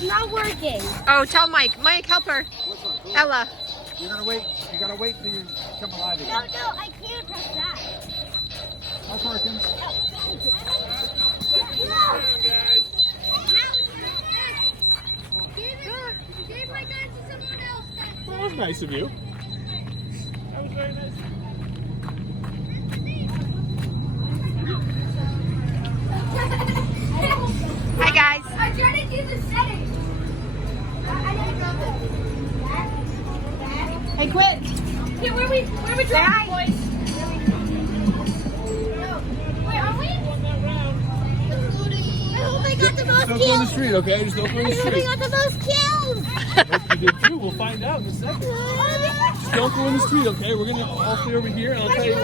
It's not working. Oh, tell Mike. Mike, help her. Ella. You gotta wait till you come alive again. No, I can't press that. That's working. No. Give my gun to someone else. Well, that was nice of you. That was very nice. Hi, guys. I tried to do the settings. I didn't know that. Hey, Quinn. Hey, where we driving, boys? Wait, are we? I hope I got the most Don't go in the kills. street, okay? Just don't go in the I hope I street. got the most kills. If you did too, we'll find out in a second. Just don't go in the street, okay? We're gonna all stay over here, and I'll tell you.